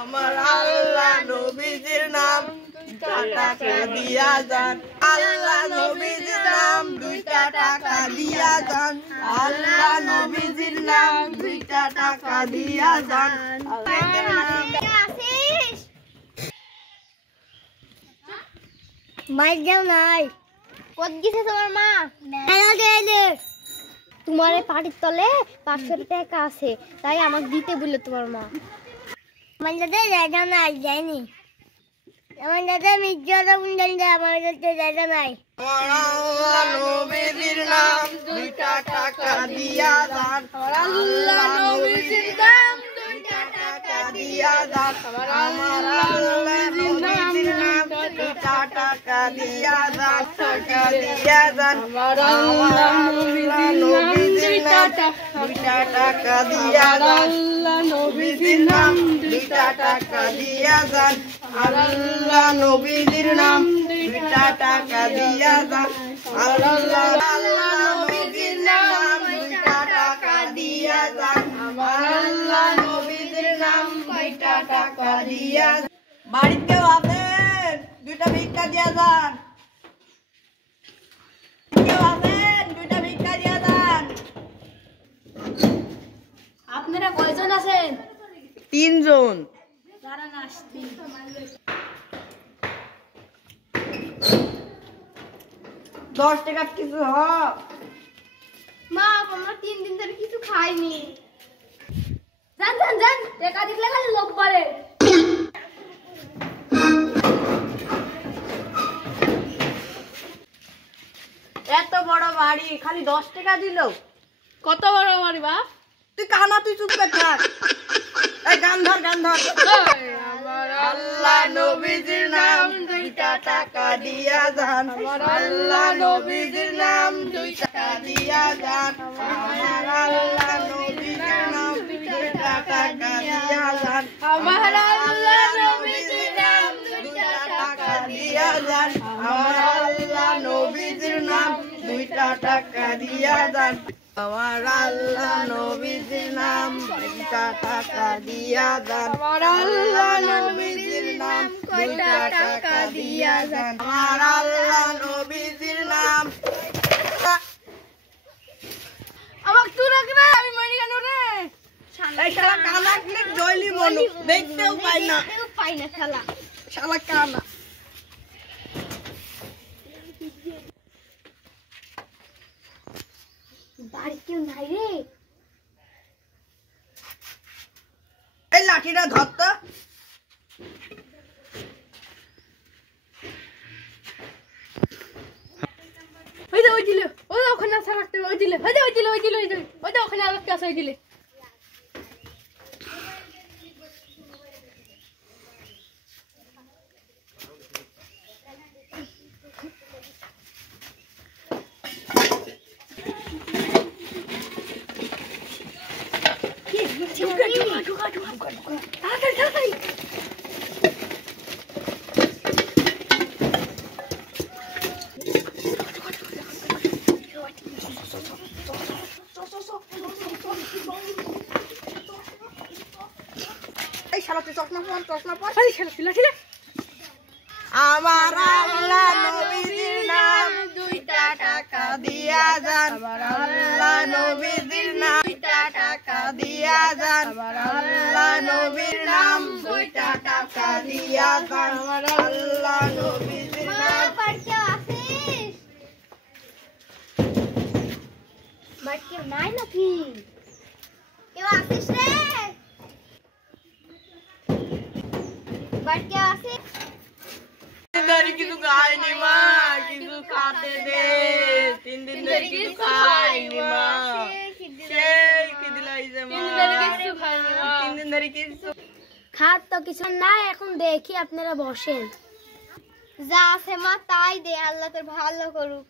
আমার আল্লাহ নবীজির নাম টাকা দিয়া যান আল্লাহ নবীজির নাম 2টা টাকা দিয়া যান আল্লাহ নবীজির নাম 2টা টাকা দিয়া যান মাইক যাও নাই কত গেছে তোমার মা তোমার পাটির তলে 500 টাকা আছে তাই আমাকে দিতে বললো তোমার মা আমার দাদা জায়গা নাই যায়নি আমার দাদা মির্জাদা বুন্দান দে আমার দাদা জায়গা নাই আল্লাহ নবীজির নাম 2টা টাকা দিয়া যান আল্লাহ নবীজির নাম 2টা টাকা দিয়া যান আমার আল্লাহ নবীজির নাম 2টা টাকা দিয়া যান টাকা দিয়া যান আমার আল্লাহ নবীজির নাম 2টা টাকা দিয়া যান আল্লাহ নবীজির নাম 2টা টাকা দিয়া যান আল্লাহ নবীজির নাম 2টা টাকা দিয়া যান আল্লাহ নবীজির নাম 2টা টাকা দিয়া যান আল্লাহ নবীজির নাম 2টা টাকা দিয়া বাড়িতে কেউ আছেন 2টা ভিক্ষা দিয়া যান কেউ আছেন 2টা ভিক্ষা দিয়া যান আপনারা কয়জন আছেন 3 জন দাঁড়ান আসছি 10 টাকা কিছু হোক মা আমরা 3 দিন ধরে কিছু খাইনি জান জান জান টাকা দিলে খালি লোক বাড়ে এত বড় বাড়ি খালি 10 টাকা দিল কত বড় বাড়ি বাপ তুই কানা তুই চুপ করে থাক এই গান ধর আল্লাহ নবীজির নাম 2টা টাকা দিয়া যান আল্লাহ নবীজির নাম 2টা টাকা দিয়া যান আমার আল্লাহ নবীজির নাম 2টা টাকা দিয়া যান আমার আল্লাহ নবীজির নাম 2টা টাকা দিয়া যান আমার আল্লাহ নবীজির নাম 2টা টাকা দিয়া যান আমার আল্লাহ নবীজির নাম 2টা টাকা দিয়া যান আমার আল্লাহ নবীজির নাম 2টা টাকা দিয়া যান আমার আল্লাহ নবীজির নাম আমাকে তুই রাখ রে আমি মরি কেন রে এই শালা কানা ক্লিক জয়লি মনু দেখতেও পাই না শালা শালা কানা বাড়ি কেউ নাই রে এই লাঠিটা ধর তো ওই দিলে ওই ওখানে আসা রাখতে ওই দিলে ওখানে আলোকে আসা ওই দিলে এই শালা তুই চশমা পর খালি খেলা আমার আল্লাহ নবীজির নাম 2টা টাকা দিয়া যান আমার আল্লাহ নবীজির নাম 2টা টাকা দিয়া যান আমার আল্লাহ নবীর নাম 2টা টাকা দিয়া যান আমার আল্লাহ নবীজির নাম কেউ নাই নাকি কেউ আসিস রে বাট কেউ আসিস ধরে কিছু খাইনি মা কিছু খাতে দে 3 দিন ধরে কিছু খাইনি মা সেই কি দিলাইছে মা 3 দিন ধরে কিছু খাত তো কিছু নাই এখন দেখি আপনারা বসেন যা আছে মা তাই দে আল্লাহ তোর ভালো করুক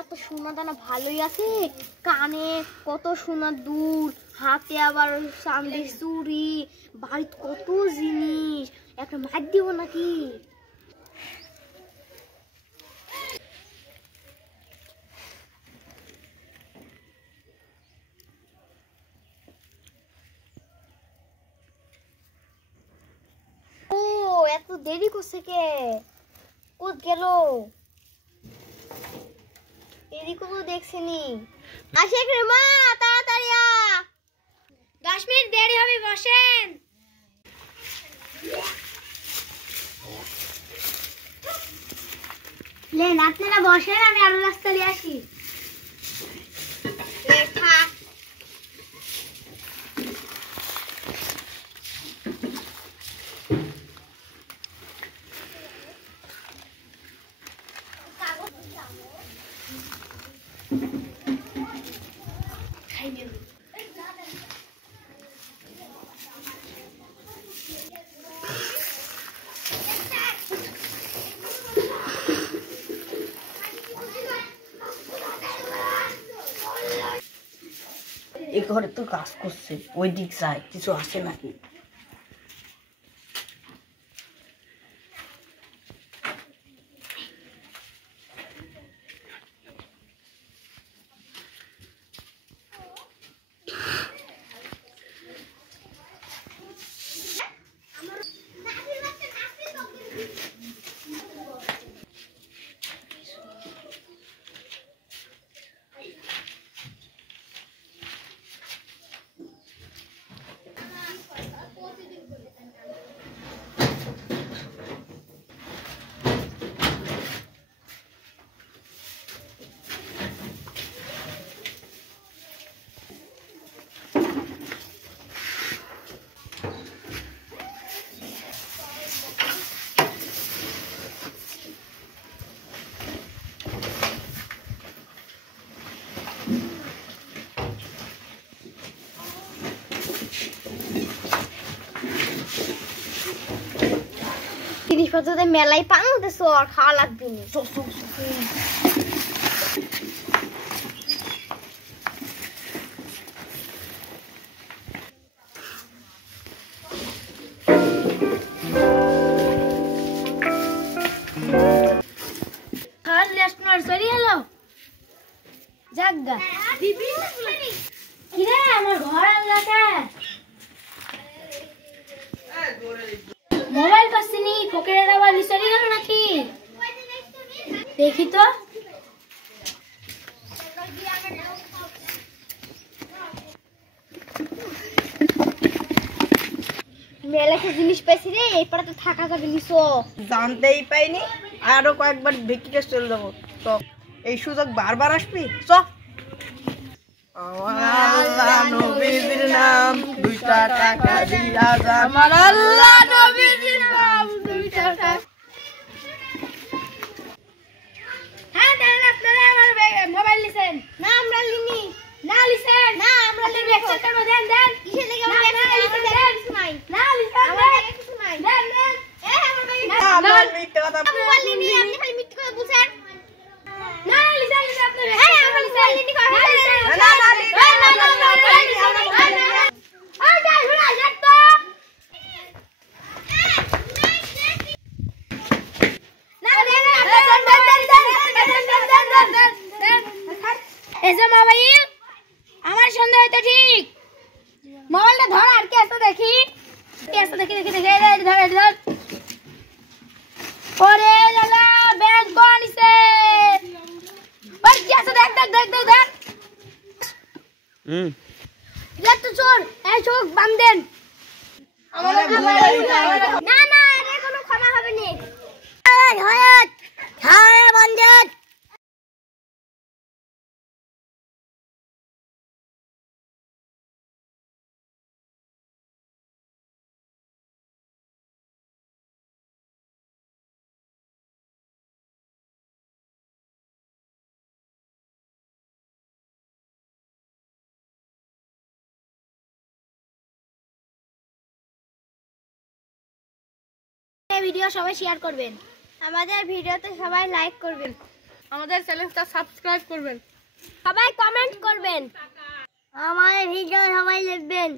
এত সোনা দানা ভালোই আছে, কানে কত সোনার দুল, হাতে আবার চাঁদের চুড়ি, বাড়িতে কত জিনিস, একটা মার দিব নাকি? ও এত দেরি করছে কে? কোথ গেল? এদিকে তো দেখছিনি। আসে রে মা, তাড়াতাড়ি আ। 10 মিনিট দেরি হবে, বসেন। লেন আপনারা বসেন, আমি আরো রাস্তা দিয়ে আসি। লেখা এই ঘরে তো কাজ করছে, ওই দিক যায়, কিছু আসে নাকি? জিনিসপত্র মেলায় পাংতেছ, আর খাওয়া লাগবে না। মোবাইল পাচ্ছিনি, পকেটের আবার চলে গেল নাকি দেখি তো। মেলাতে জিনিস পেয়েছি রে, এরপরে তো থাকা যাবে নিছো। জানতেই পাইনি, আরো কয়েকবার ভিকিকে চলে যাবো। তো এই সুযোগ বারবার আসবি। চ আমার আল্লাহ নবীর নাম, 2টা টাকা দিয়া যান। আমার আল্লাহ নবীর নাম, 2টা টাকা। হ্যাঁ দেন, আপনারা আমার মোবাইল লিছেন না? আমরা লিনি না। লিছেন না? আমরা লিনি। একসাথে করব। দেন দেন। কিসে লাগা আমরা লিছেন? দেন কিছু নাই না। লিছেন আমরা কিছু নাই। দেন দেন। এ আমার ভাই না মিথ্যা কথা মোবাইল লিনি, আপনি খালি মিথ্যা কথা বলছেন। না লিছেন আপনি। এই আমরা লিছেন লিনি কই? না লিছেন না না না না। আই যাই হুড়া যাত তো। না দেন দেন দেন দেন। এই যে মোবাইল আমার সন্দেহ হইতো ঠিক। মোবাইলটা ধর, আর কি আছে দেখি। কি আছে দেখি দেখি দেখি। এই ধর এই ধর। ওরে লালা ব্যাগ কোনিছে। ওই কি আছে দেখ দেখ দেখ দেখ দেখ। যত চোর, এই চোখ বাঁধ দেন। না না, এর কোনো ক্ষমা হবে না। এই হায়াত হায় বান্ধব। এই ভিডিও সবাই শেয়ার করবেন, আমাদের ভিডিওতে সবাই লাইক করবেন। আমাদের চ্যানেলটা সাবস্ক্রাইব করবেন, সবাই কমেন্ট করবেন, আমার ভিডিও সবাই দেখবেন।